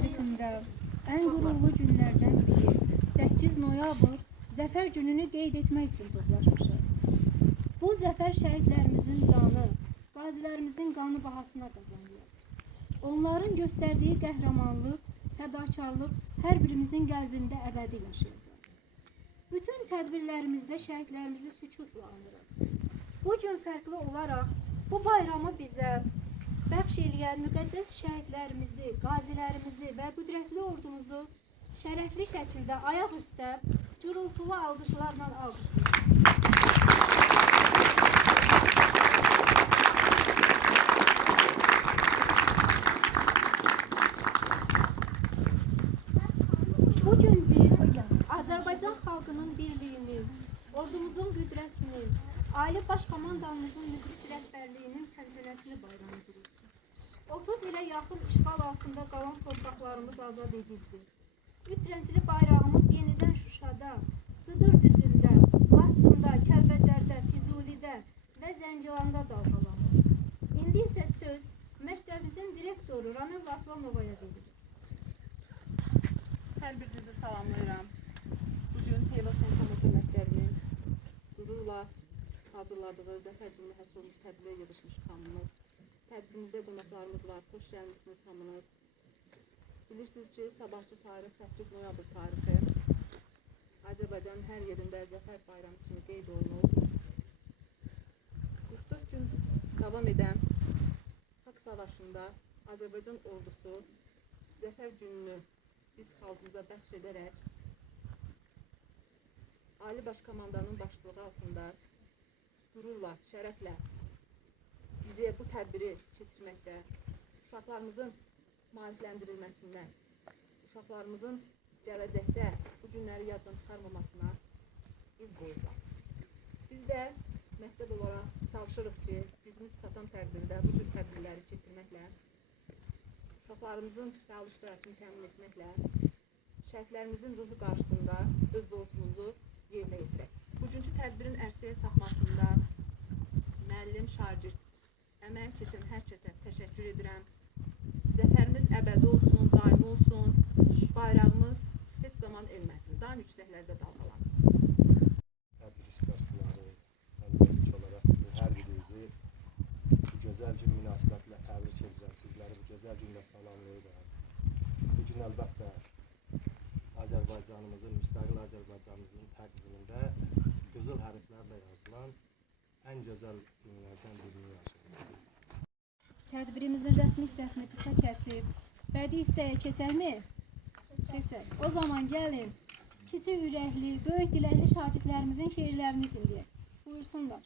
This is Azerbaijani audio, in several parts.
tarixində ən qürurlu günlərdən biri 8 noyabr Zəfər gününü qeyd etmək üçün toplaşmışıq. Bu zəfər şəhidlərimizin canı, qazilərimizin qanı bahasına qazanılır. Onların göstərdiyi qəhrəmanlıq, fədakarlıq hər birimizin qəlbində əbədi yaşayır. Bütün tədbirlərimizdə şəhidlərimizi sükutla anırıq. Bu gün fərqli olaraq bu bayramı bizə bəxş eləyən müqəddəs şəhidlərimizi, qazilərimizi və qüdrətli ordumuzu şərəfli şəkildə ayaq üstə gürültülü alqışlarla alqışlayırıq. Bugün biz Azərbaycan xalqının birliyini, ordumuzun qüdrətini, Ali Baş Komandanımızın müdrik rəhbərliyinin xəzinəsini bayram edirik. 30 ilə yaxın işğal altında qalan torpaqlarımız azad edildi. Üç rəngli bayrağımız yenidən Şuşada, Cıdır düzündə, Laçında, Kəlbəcərdə, Füzulidə və Zəngilanda dalğalanır. İndi isə söz məktəbimizin direktoru Ramil Aslanovaya verilir. Hər birinizi salamlayıram. Bugün Teyva Sultan məktəbinin qürurla hazırladığı Zəfər günü həsr olmuş tədbirə yığışmış hamımız. Tədbirimizdə qonaqlarımız var. Xoş gəlmişsiniz hamınız. Bilirsiniz ki, sabahçı tarix 8 noyabr tarixi Azərbaycanın hər yerində Zəfər bayramı kimi qeyd olunub. 44 gün davam edən haqq savaşında Azərbaycan ordusu Zəfər gününü biz xalqımıza bəxş edərək Ali Baş Komandanın başçılığı altında qürurla, şərəflə bizi bu tədbiri keçirməkdə, uşaqlarımızın maarifləndirilməsindən, uşaqlarımızın gələcəkdə bu günləri yaddan çıxarmamasına iz qoyurlar. Biz də məktəb olaraq çalışırıq ki, gücümüz çatan təqdirdə bu cür tədbirləri keçirməklə, uşaqlarımızın fəal iştirakını təmin etməklə, şəhidlərimizin ruhu qarşısında öz borcumuzu yerinə yetirək. Bugünkü tədbirin ərsəyə çatmasında müəllim, şagird, əmək keçən hər kəsə təşəkkür edirəm. Zəfərimiz əbədi olsun, daimi olsun, bayrağımız heç zaman ölməsin, daim yüksəklərdə dalğalansın. Tədbir iştirakçıları, mən ilk olaraq sizin hər birinizi bu gözəl gün münasibətlə təbrik edirəm. Sizləri bu gözəl günlə salamlayıram. Bu gün əlbəttə Azərbaycanımızın, müstəqil Azərbaycanımızın təqvimində qızıl hərflərlə yazılan ən gözəl günlərdən birini yaşayırıq. Tədbirimizin rəsmi hissəsini qısa kəsib, bədii hissəyə keçəkmi? Keçək. O zaman gəlin, kiçik ürəkli, böyük diləkli şagirdlərimizin şeirlərini dinləyək. Buyursunlar.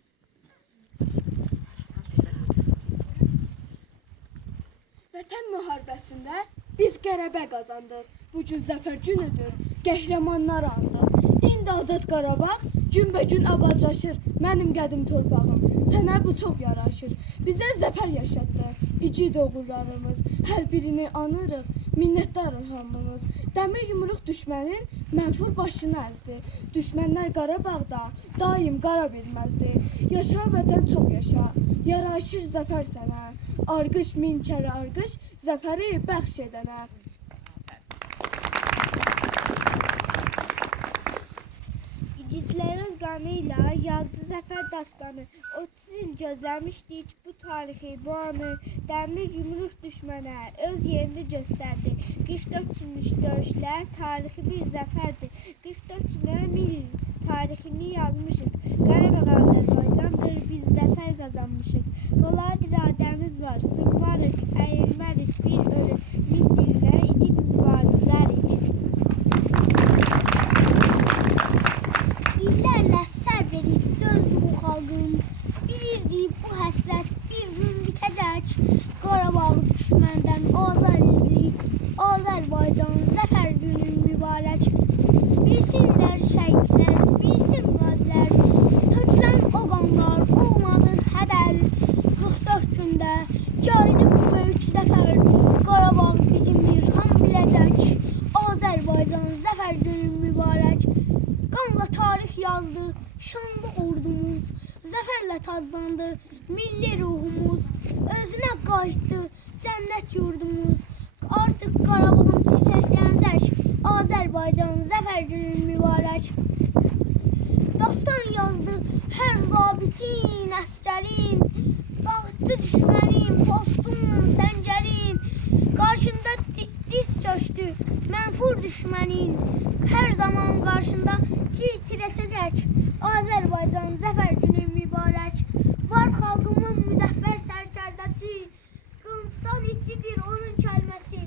Vətən müharibəsində biz qələbə qazandıq. Bugün zəfər günüdür, qəhrəmanlar andıq. İndi azad Qarabağ günbəgün abadlaşır, mənim qədim torpağım. Sənə bu çox yaraşır. Bizə zəfər yaşatdı, igid oğullarımız. Hər birini anırıq, minnətdarıq hamımız. Dəmir yumruq düşmənin mənfur başını əzdi. Düşmənlər Qarabağda daim qara bilməzdi. Yaşa vətən çox yaşa, yaraşır zəfər sənə. Arqış min kərə arqış, zəfəri bəxş edənə. İgidlərin qanıyla yazdı zəfər dastanı. 30 il gözləmişdik bu tarixi, bu anı. Dəmir yumruq düşmənə öz yerini göstərdi. 44 günlük döyüşlər tarixi bir zəfərdir. 44 günə mil tarixini yazmışıq. Qarabağ Azərbaycandır, biz zəfər qazanmışıq. Polad iradəmiz var, sınmarıq, əyilmərik, bir ölüm. Min dillə igid mübarizlərik. İllərlə sərb edib dözdü bu xalqım. Bilirdi bu həsrət bir gün bitəcək. Qarabağı düşməndən azad edirik. Azərbaycan zəfər günü mübarək. Bilsinlər şəhidlər, bilsin qazilər. Tökülən o qanlar olmadı hədər. 44 gündə gəldi bu böyük zəfər. Qarabağ bizimdir, hamı biləcək. Azərbaycan zəfər günü mübarək. Qanla tarix yazdı, şanlı ordumuz. Zəfərlə tazlandı milli ruhumuz. Özünə qayıtdı cənnət yurdumuz. Artıq Qarabağım çiçəklənəcək. Azərbaycan zəfər günün mübarək. Dastan yazdı hər zabitin, əsgərin. Dağıtdı düşmənin, postun, səngərin. Qarşımda diz çöktü mənfur düşmənin. Hər zaman qarşında tir-tir əsəcək. Azərbaycan zəfər günü mübarək. Var xalqımın müzəffər sərkərdəsi. Qılıncdan itidir onun kəlməsi.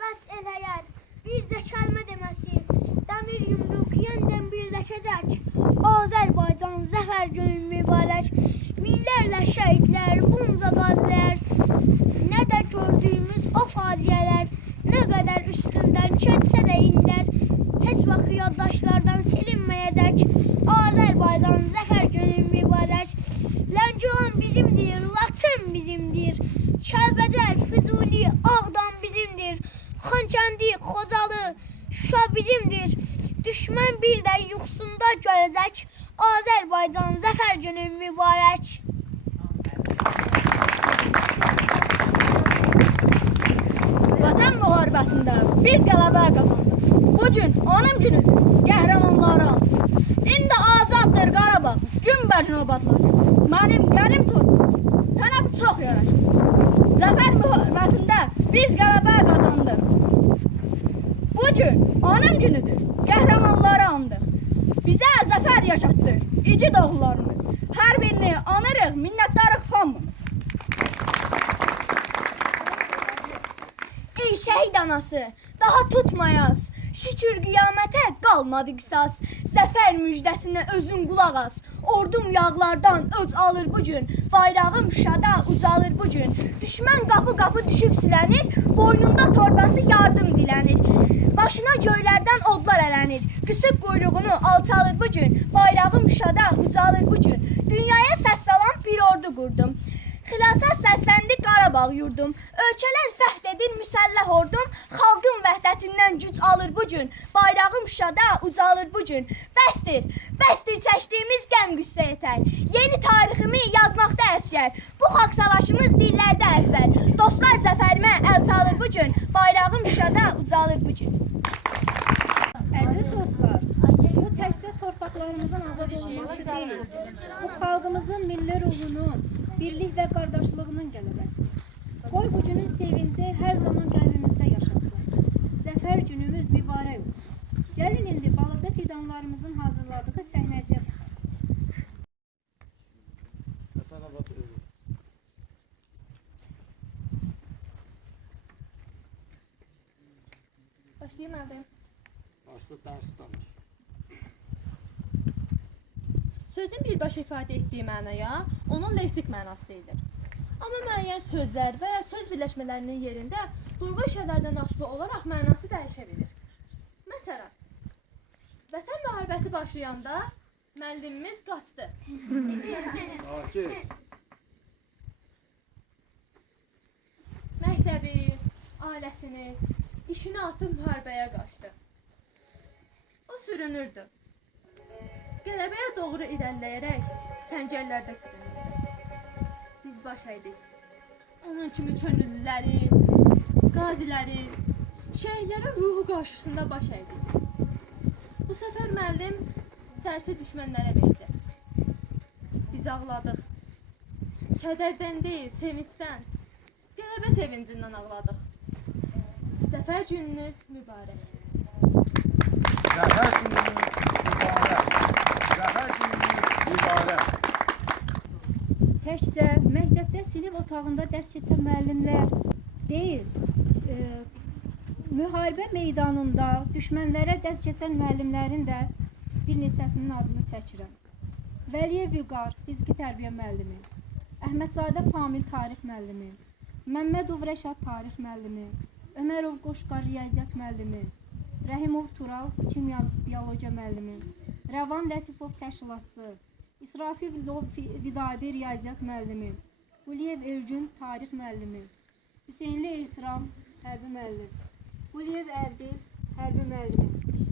Bəs eləyər bircə kəlmə deməsi. Dəmir yumruq yenidən birləşəcək. Azərbaycan zəfər günü mübarək. Minlərlə şəhidlər, bunca qazilər. Nə də gördüyümüz o faciələr. Nə qədər üstündən keçsə də illər. Heç vaxt yaddaşlardan silinməyəcək. Azərbaycan zəfər günü mübarək. Lənkəran bizimdir, Laçın bizimdir. Kəlbəcər, Füzuli, Ağdam bizimdir. Xankəndi, Xocalı, Şuşa bizimdir. Düşmən bir də yuxusunda görəcək. Azərbaycan zəfər günü mübarək. Vətən müharibəsində biz qələbə qazandıq. Bugün onun günüdür, qəhrəmanları andıq. İndi azaddır Qarabağ, günbəgün obadlaşır. Mənim qədim torpağım, sənə bu çox yaraşır. Zəfər müharibəsində biz qələbə qazandıq. Bugün onun günüdür, qəhrəmanları andıq. Bizə zəfər yaşatdı, igid oğullarımız. Hər birini anırıq, minnətdarıq hamımız. Ey şəhid anası, daha tutmayaz. Şükür qiyamətə qalmadı qisas. Zəfər müjdəsinə özün qulaq as. Ordum yağlardan öc alır bugün. Bayrağım Şuşada ucalır bugün. Düşmən qapı-qapı düşüb silənir. Boynunda torbası yardım dilənir. Başına göylərdən odlar ələnir. Qısıb quyruğunu alçalır bugün. Bayrağım Şuşada ucalır bugün. Dünyaya səs salan bir ordu qurdum. Xilasa səsləndi Qarabağ yurdum. Ölkələr fəth edir müsəlləh ordum. Xalqın vəhdətindən güc alır bugün. Bayrağım Şuşada ucalır bugün. Bəsdir, bəsdir çəkdiyimiz qəm qüssə yetər. Yeni tariximi yazmaqda əsgər. Bu xalq savaşımız dillərdə əzbər. Dostlar zəfərimə əl çalır bugün. Bayrağım Şuşada ucalır bugün. Əziz dostlar, bu təkcə torpaqlarımızın azad olması deyil. Bu xalqımızın milli ruhunun, birlik və qardaşlığının qələbəsidir. Qoy bu günün sevinci hər zaman qəlbimizdə yaşasın. Zəfər günümüz mübarək olsun. Gəlin indi balaca fidanlarımızın hazırladığı səhnəciyə baxaq. Həsən abad Başlayayım müəllim. başlı dərs danış. Sözün birbaşa ifadə etdiyi mənaya onun leksik mənası deyilir. Amma müəyyən sözlər və ya söz birləşmələrinin yerində durğu işlərdən asılı olaraq mənası dəyişə bilir. Məsələn, Vətən müharibəsi başlayanda müəllimimiz qaçdı. Sakit. Məktəbi, ailəsini, işini atıb müharibəyə qaçdı. O sürünürdü. Qələbəyə doğru irəliləyərək səngərlərdə sürünürdü. Biz baş əydik. Onun kimi könüllüləri, qaziləri, şəhidlərin ruhu qarşısında baş əydik. Bu səfər müəllim dərsi düşmənlərə verdi. Biz ağladıq. Kədərdən deyil, sevincdən, qələbə sevincindən ağladıq. Zəfər gününüz mübarək. Zəfər gününüz mübarək. Zəfər gününüz mübarək. Təkcə məktəbdə sinif otağında dərs keçən müəllimlər deyil, müharibə meydanında düşmənlərə dərs keçən müəllimlərin də bir neçəsinin adını çəkirəm. Vəliyev Vüqar, fiziki tərbiyə müəllimi, Əhmədzadə Famil tarix müəllimi, Məmmədov Rəşad tarix müəllimi, Ömərov Qoşqar riyaziyyat müəllimi, Rəhimov Tural kimya biologiya müəllimi, Rəvan Lətifov təşkilatçı, İsrafil Vidadi riyaziyyat müəllimi, Quliyev Elgün tarix müəllimi, Hüseynli Ehtiram hərbi müəllim, Quliyev Əvdil hərbi müəllimi,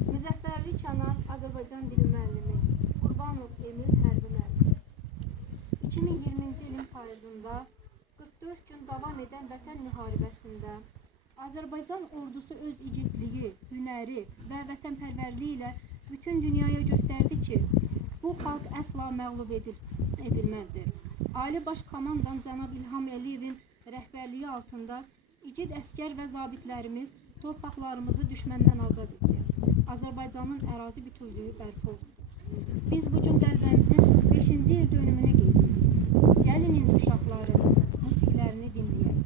Müzəffərli Kənan Azərbaycan dili müəllimi, Qurbanov Emil hərbi müəllimi. 2020-ci ilin payızında 44 gün davam edən vətən müharibəsində Azərbaycan ordusu öz igidliyi, hünəri və vətənpərvərliyi ilə bütün dünyaya göstərdi ki, bu xalq əsla məğlub edilməzdir. Ali Baş Komandan cənab İlham Əliyevin rəhbərliyi altında igid əskər və zabitlərimiz torpaqlarımızı düşməndən azad etdi. Azərbaycanın ərazi bütövlüyü bərpa olundu. Biz bugün qələbəmizin 5-ci il dönümünü qeyd edirik. Gəlinin uşaqları musiqilərini dinləyək.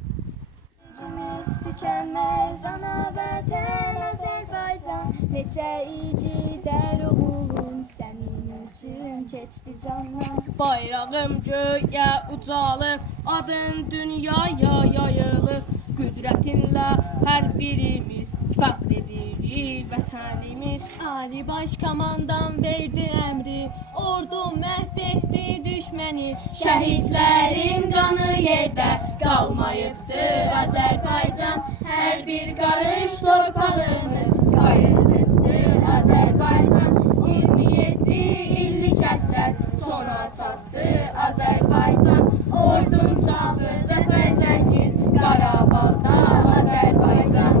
İncimiz tükənməz ana vətən Azərbaycan, neçə igidər oğlun sənin üçün keçdi candan. Bayrağım göyə ucalıb, adın dünyaya yayılıb. Qüdrətinlə hər birimiz fəxr edirik vətənimiz. Ali Baş Komandan verdi əmri, ordu məhv etdi düşməni. Şəhidlərin qanı yerdə qalmayıbdır Azərbaycan. Hər bir qarış torpağımız qayıdıbdır Azərbaycan. 27 illik əsrlər sona çatdı Azərbaycan. Ordun çaldı zəfər zəncir Qarabağda Azərbaycan.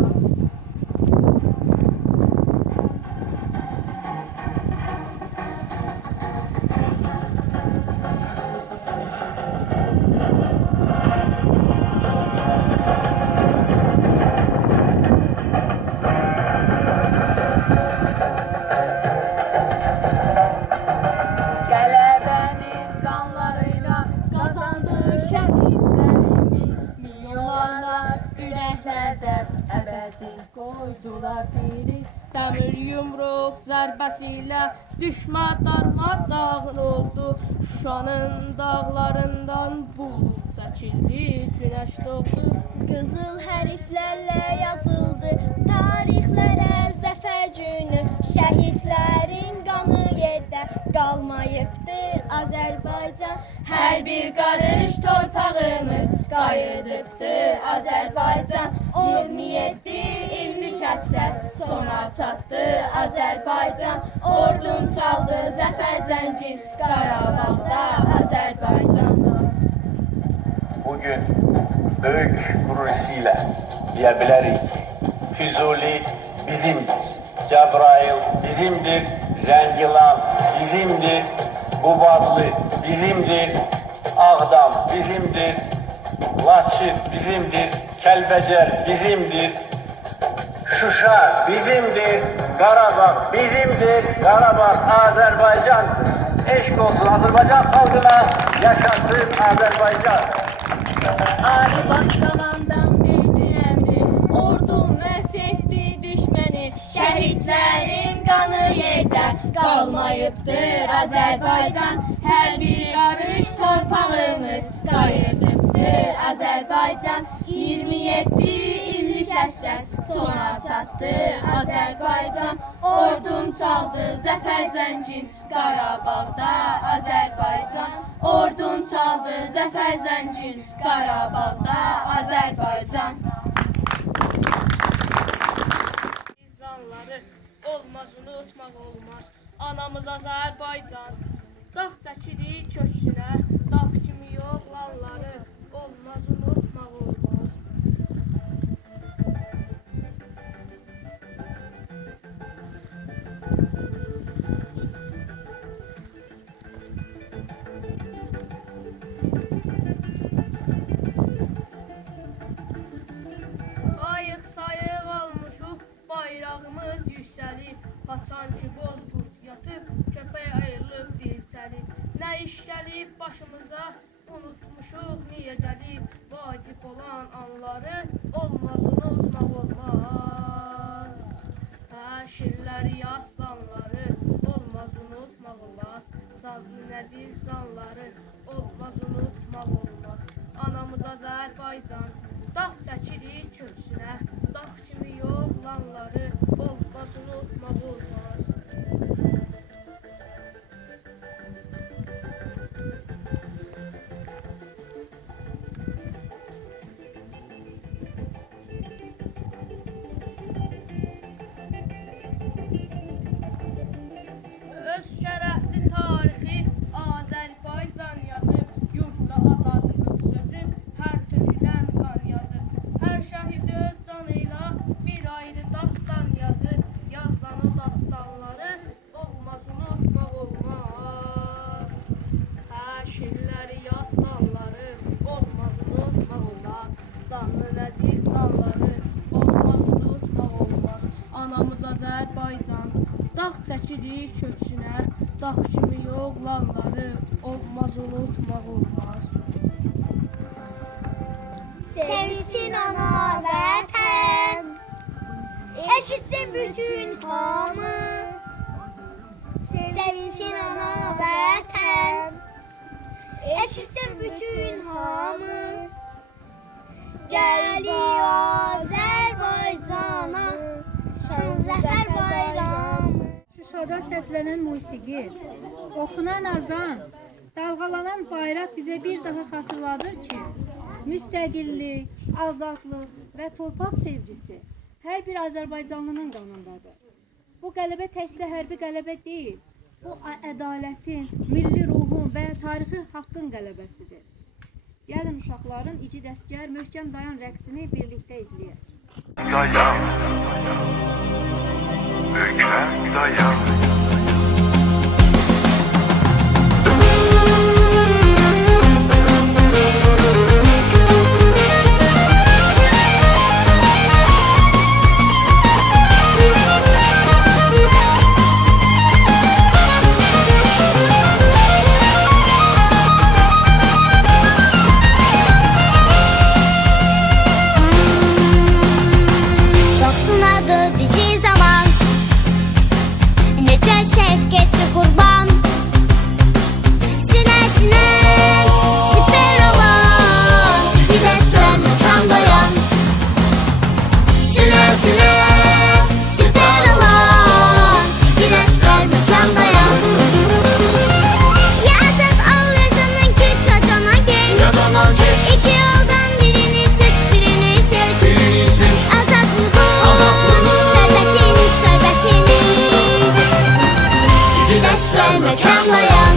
Qələbənin qanlarıyla qazandı şəhidlərimiz. Milyonlarla ürəklərdə əbədi qoydular biriz. Dəmir yumruq zərbəsi ilə düşmən darmadağın oldu. Şuşanın dağlarından bulud çəkildi, günəş doğdu. Qızıl hərflərlə yazıldı tarixlərə zəfər günü. Şəhidlərin qanı yerdə qalmayıbdır Azərbaycan. Hər bir qarış torpağımız qayıdıbdır Azərbaycan. 27 illik əsrlər sona çatdı Azərbaycan. Ordun çaldı zəfər zəncir Qarabağda Azərbaycan. Bugün böyük gurur hissiyle diyebiliriz. Füzuli bizimdir. Cəbrayıl bizimdir. Zəngilan bizimdir. Qubadlı bizimdir. Ağdam bizimdir. Laçın bizimdir. Kəlbəcər bizimdir. Şuşa bizimdir. Qarabağ bizimdir. Qarabağ Azərbaycandır. Eşq olsun Azərbaycan xalqına, yaşasın Azərbaycan. Ali Baş Komandan verdi əmri, ordu məhv etdi düşməni. Şəhidlərin qanı yerdə qalmayıbdır Azərbaycan. Hər bir qarış torpağımız qayıdıbdır Azərbaycan. 27 illik əsrlər sona çatdı Azərbaycan. Ordun çaldı zəfər zəncir Qarabağda Azərbaycan. Ordun çaldı zəfər zəncir Qarabağda Azərbaycan. İnsanları olmaz unutmaq olmaz. Anamız Azərbaycan. Dağ çəkirik köksünə, dağ kimi yoxlanları olmaz unutmaq olmaz. Ayıq sayıq olmuşuq, bayrağımız yüksəlib. Haçan ki bozqurd yatıb, köpək ayrılıb dilçəlib. Nə iş gəlib başımıza, unutmuşuq niyə gəlib. Vacib olan anları olmaz unutmaq olmaz. Şirləri aslanları olmaz unutmaq olmaz. Canlı nəziz canları olmaz unutmaq olmaz. Anamız Azərbaycan, dağ çəkirik köksünə, dağ kimi yoxlanları olmaz unutmaq olmaz. Öz şərəfli tarixi Azərbaycan yazıb, yurtla azadlıq sözü hər tökülən qan yazıb. Hər şəhid öz canı ilə Azərbaycan. Dağ çəkirik köksünə, dağ kimi oğlanları olmaz, unutmaq olmaz. Sevinsin ana vətən, eşitsin bütün hamı. Sevinsin ana vətən, eşitsin bütün hamı. Gəlir Azərbaycana, şan zəfər bayramı. Şuşada səslənən musiqi, oxunan azan, dalğalanan bayraq bizə bir daha xatırladır ki, müstəqillik, azadlıq və torpaq sevgisi hər bir Azərbaycanlının qanındadır. Bu qələbə təkcə hərbi qələbə deyil, bu ədalətin, milli ruhun və tarixi haqqın qələbəsidir. Gəlin uşaqların İgid Əsgər Möhkəm Dayan rəqsini birlikdə izləyək. Dayan, möhkəm dayan. Çok sınadı bizi zaman, nece şevketli kurban. Sinesine siper alan, gidesler mekan dayan. Sinesine siper alan, gidesler mekan dayan. Yazık al yazının ki çocana gel. İki yoldan birini seç, birini seç. Azadlığı, şerbetini, şerbetini. Gideşler mekan dayan.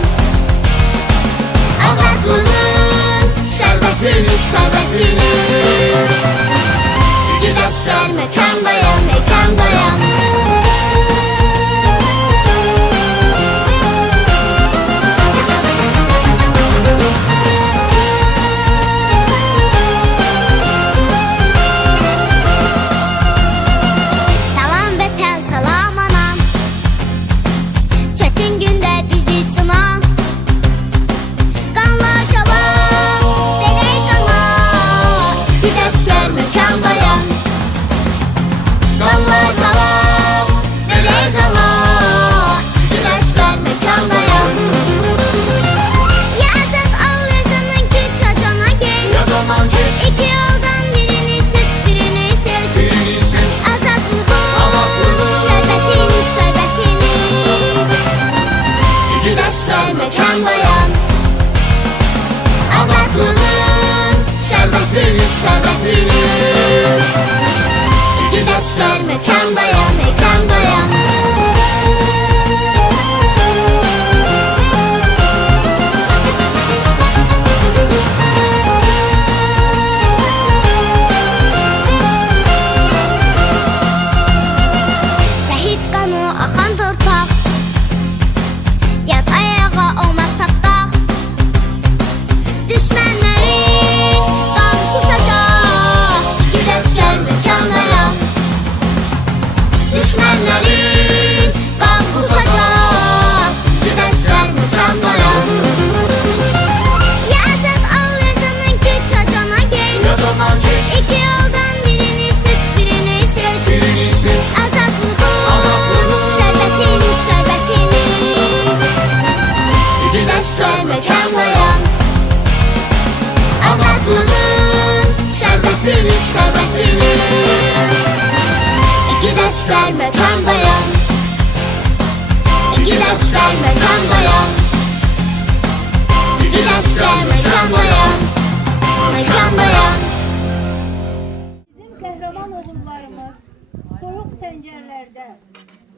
Azadlığın şerbetini, şerbetini. Gideşler mekan dayan, mekan dayan. Salam vətən, salam anam. Çətin gündə bizi sınan. Qanla cavab verək qana. Gidəşlər məkan dayan. Qanla cavab verək qana. Gidəşlər məkan dayan. Yazıq al yazının ki çocana gel. İki yoldan birini seç, birini seç. Azadlığı, şerbetini, şerbetini. Gideşler mekan dayan. Azadlığın şerbetini, şerbetini. Gideşler mekan dayan, mekan dayan. Şehit kanı akan torpaq, yat ayağa olmaz tapdaq. Düşmənlərin qan kusacaq, gidəşlər məkan dayan. Düşmənlərin qan kusacaq, gidəşlər məkan dayan. Yazıq al yazının ki çocana gel. İki yoldan birini seç, birini seç. Azadlığı, şerbetini, şerbetini. Gideşler mekan dayan. Azadlığın şerbetini, şerbetini. Gideşler mekan dayan. Gideşler mekan dayan. Gideşler mekan dayan. Mekan dayan. Bizim qəhrəman oğullarımız soyuq səngərlərdə,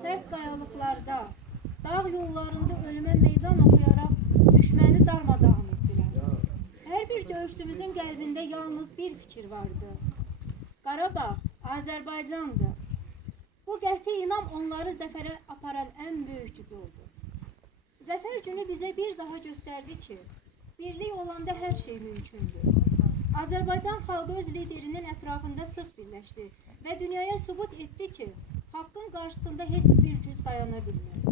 sərt qayalıqlarda, dağ yollarında ölümə meydan oxuyaraq düşməni darmadağın etdilər. Hər bir döyüşçümüzün qəlbində yalnız bir fikir vardı. Qarabağ Azərbaycandır. Bu qəti inam onları zəfərə aparan ən böyük güc oldu. Zəfər günü bizə bir daha göstərdi ki, birlik olanda hər şey mümkündür. Azərbaycan xalqı öz liderinin ətrafında sıx birləşdi və dünyaya sübut etdi ki, Haqqın qarşısında heç bir güc dayana bilməz.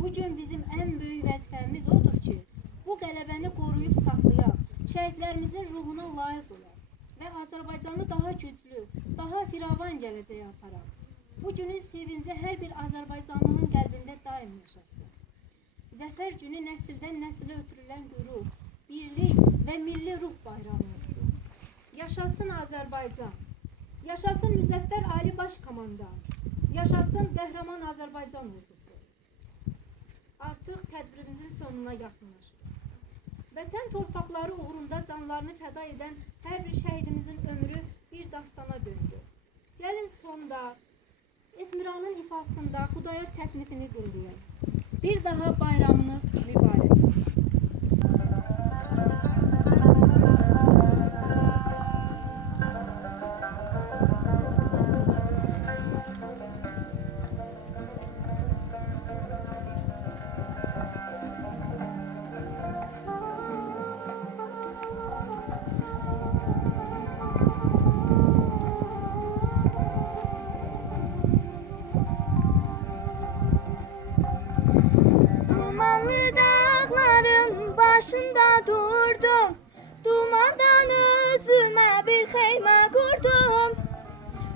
Bugün bizim ən böyük vəzifəmiz odur ki, bu qələbəni qoruyub saxlayaq, şəhidlərimizin ruhuna layiq olaq və Azərbaycanı daha güclü, daha firavan gələcəyə aparaq. Bugünün sevinci hər bir Azərbaycanlının qəlbində daim yaşasın. Zəfər günü nəsildən nəsilə ötürülən qürur, birlik və milli ruh bayramı olsun. Yaşasın Azərbaycan, yaşasın Müzəffər Ali Baş Komandan, yaşasın qəhrəman Azərbaycan ordusu. Artıq tədbirimizin sonuna yaxınlaşır. Vətən torpaqları uğrunda canlarını fəda edən hər bir şəhidimizin ömrü bir dastana döndü. Gəlin sonda Esmiranın ifasında Xudayar təsnifini dinləyək. Bir daha bayramınız mübarək. Dumanlı dağların başında durdum, dumandan özüme bir xeymə qurdum.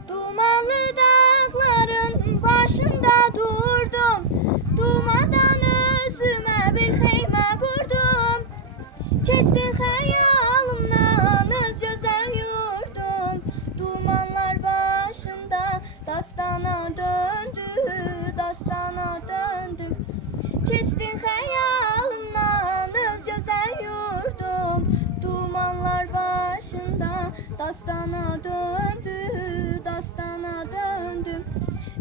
Dumanlı dağların başında durdum, dumandan özüme bir xeymə qurdum. Keçdi xəyalımdan öz gözəl yurdum, dumanlar başımda dastana döndü, dastana döndüm. Keçdin xəyalımdan öz gözəl yurdum, dumanlar başında dastana döndü, dastana döndüm.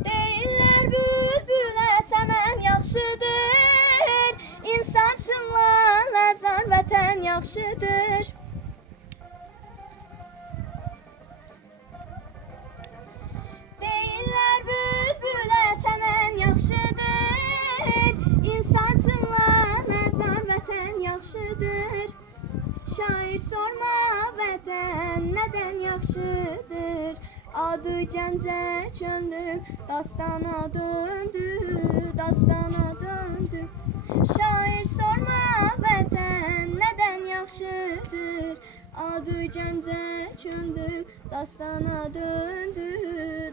Deyirlər bülbülə çəmən yaxşıdır, insan çınlar nəzər vətən yaxşıdır. Deyirlər bülbülə çəmən yaxşıdır, İnsancınla nəzar vətən yaxşıdır. Şair sorma vətən nədən yaxşıdır. Adı gəncə könlüm dastana döndü, dastana döndü. Şair sorma vətən nədən yaxşıdır. Adı gəncə könlüm dastana döndü,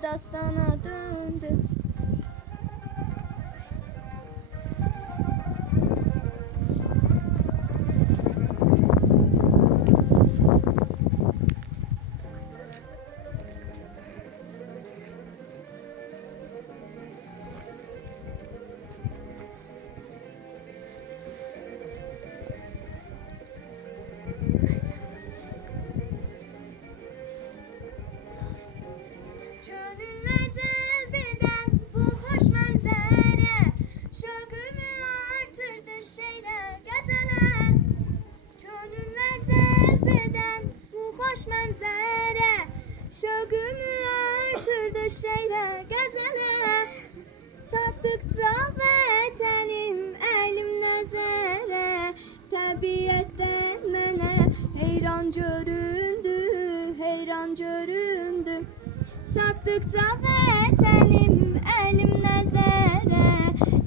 dastana döndü. Gönüller celbeden bu hoş manzara, şökümü artırdı şeyler gezeler. Gönüller celbeden bu hoş manzara, şökümü artırdı şeyler gezeler. Tapdıkça vətənim əlim nəzərə, təbiətdən mənə heyran göründü, heyran göründü. Çarptıkça vətənim əlim nəzərə,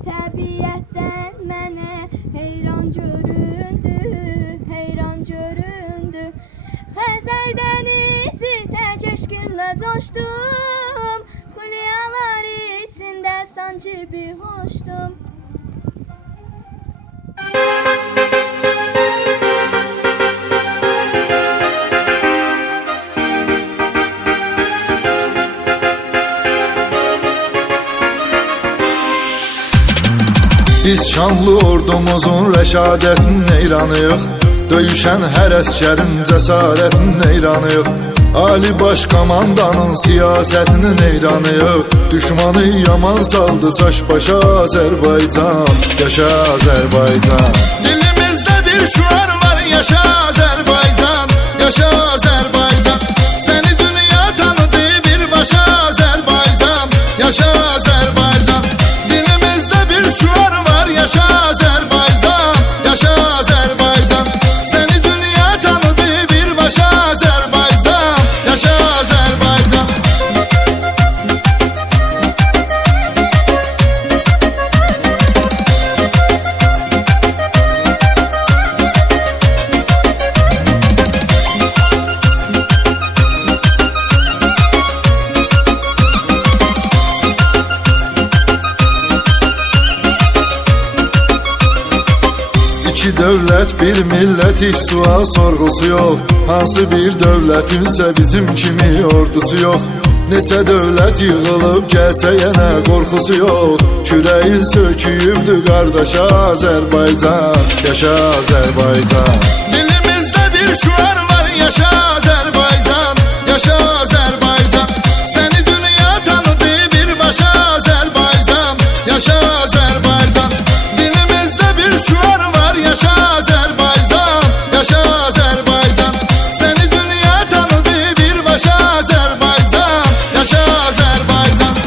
təbiətdən mənə heyran göründü, heyran göründü. Xəzər dənizi tək eşqinlə coşdum, xülyalar içində sanki bir hoşdum. Biz şanlı ordumuzun rəşadətin eyranıyıq, döyüşən hər əskərin cəsarətin eyranıyıq. Ali Baş Komandanın siyasətinin eyranıyıq, düşmanı yaman saldı çaş başa Azərbaycan, yaşa Azərbaycan. Dilimizdə bir şüar var, yaşa Azərbaycan, yaşa Azərbaycan. Səni dünya tanıdı birbaşa Azərbaycan, yaşa Azərbaycan. Dilimizdə bir şüar var, yaşa Azərbaycan, yaşa Azərbaycan. Səni dünya tanıdı birbaşa Azərbaycan, yaşa Azərbaycan. dövlət, bir millət, heç sual sorğusu yox. Hansı bir dövlətinsə bizim kimi ordusu yox. Neçə dövlət yığılıb gəlsə yenə qorxusu yox. Kürəyin söküyübdü qardaşa Azərbaycan, yaşa Azərbaycan. Dilimizdə bir şüar var, yaşa Azərbaycan, yaşa Azərbaycan. Səni dünya tanıdı birbaşa Azərbaycan, yaşa Azərbaycan. Dilimizdə bir şüar var, yaşa Azərbaycan, yaşa Azərbaycan. Səni dünya tanıdı birbaşa Azərbaycan, yaşa Azərbaycan.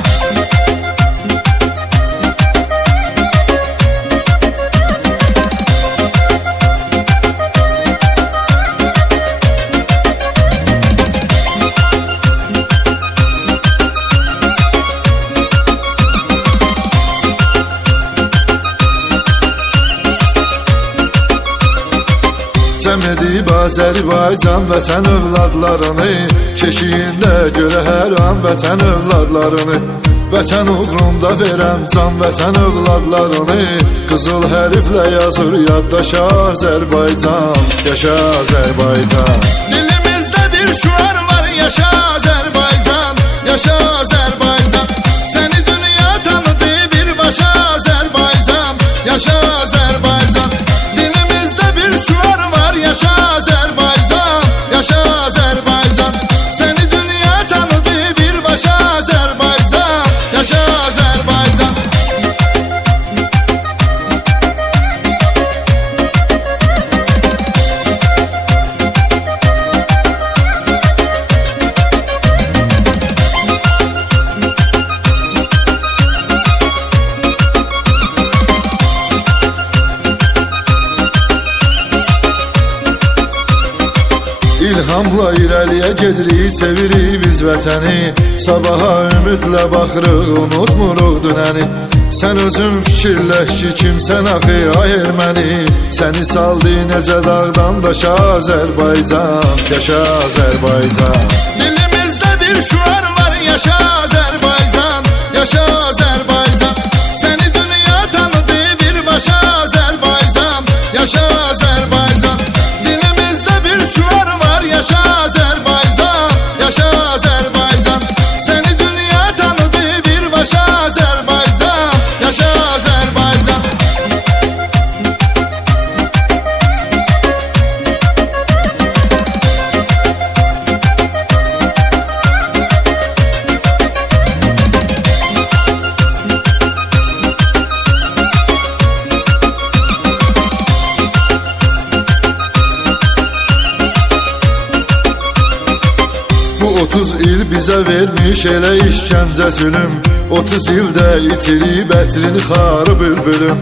Cəm edib Azərbaycan vətən övladlarını, keşiyində görə hər an vətən övladlarını. Vətən uğrunda verən can vətən övladlarını, qızıl hərflə yazır yaddaşa Azərbaycan, yaşa Azərbaycan. Dilimizdə bir şüar var, yaşa Azərbaycan, yaşa Azərbaycan. Səni dünya tanıdı birbaşa Azərbaycan, yaşa Azərbaycan. Dilimizdə bir şüar var, yaşa Azərbaycan, yaşa Azərbaycan. Səni dünya tanıdı birbaşa Azərbaycan, yaşa Azərbaycan. İlhamla irəliyə gedirik, sevirik biz vətəni. Sabaha ümidlə baxırıq, unutmuruq dünəni. Sən özün fikirləş ki, kimsən axı ay erməni. Səni saldı necə dağdan daşa Azərbaycan, yaşa Azərbaycan. Dilimizdə bir şüar var, yaşa Azərbaycan, yaşa Azərbaycan. Səni dünya tanıdı birbaşa Azərbaycan, yaşa Azərbaycan. Dilimizdə bir şüar var, yaşa Azərbaycan, yaşa Azərbaycan. Səni dünya tanıdı birbaşa Azərbaycan, yaşa Azərbaycan. Bu 30 il bizə vermiş elə işgəncə zülüm. 30 ildə itirib ətrini xarı bülbülüm.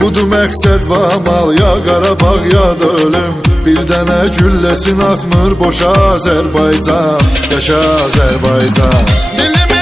Budur məqsəd və amal, ya Qarabağ ya da ölüm. Bir dənə gülləsin atmır boşa Azərbaycan, yaşa Azərbaycan. Dilim